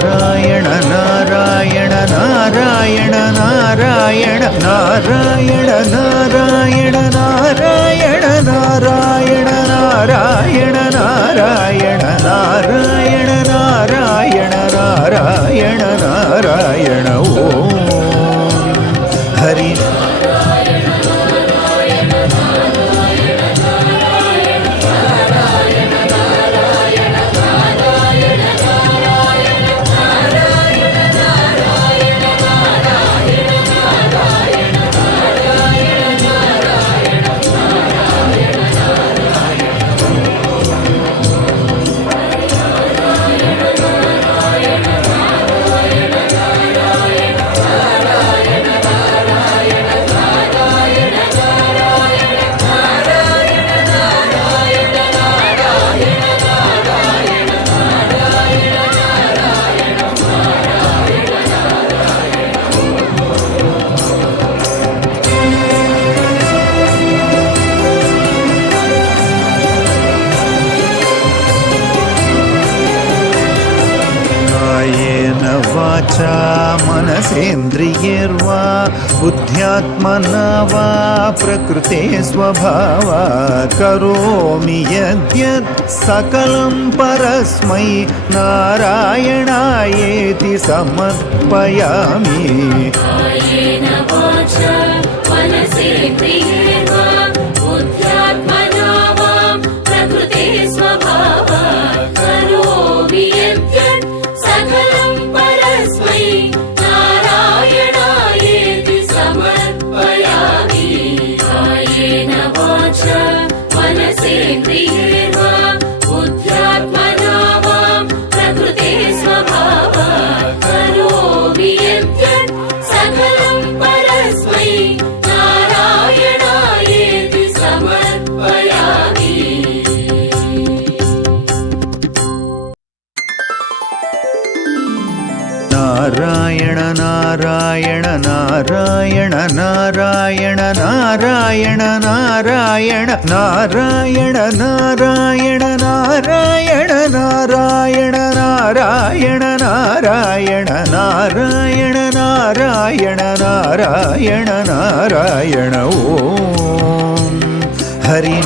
ನಾರಾಯಣ ನಾರಾಯಣ ನಾರಾಯಣ ನಾರಾಯಣ ನಾರಾಯಣ ನಾರಾಯಣ ನಾರಾಯಣ ನಾರಾಯಣ ನಾರಾಯಣ ನಾರಾಯಣ ನಾರಾಯಣ ನಾರಾಯಣ ನಾರಾಯಣ ನಾರಾಯಣ ಓಂ ಹರಿ वाचा मनसेन्द्रियैर्वा बुद्ध्यात्मना वा प्रकृते स्वभावात् करोमि यद्यत् सकलं परस्मै नारायणायेति समर्पयामि। कायेन वाचा मनसेन्द्रियैर्वा बुद्ध्यात्मना वा प्रकृते स्वभावात् करोमि यद्यत् सकलं परस्मै नारायणायेति समर्पयामि। कायेन वाचा मनसेन्द्रियैर्वा बुद्ध्यात्मना वा प्रकृते स्वभावात् करोमि यद्यत् सकलं परस्मै नारायणायेति समर्पयामि। नारायण नारायण नारायण नारायण नारायण नारायण नारायण नारायण नारायण नारायण नारायण नारायण नारायण नारायण नारायण नारायण ओम हरि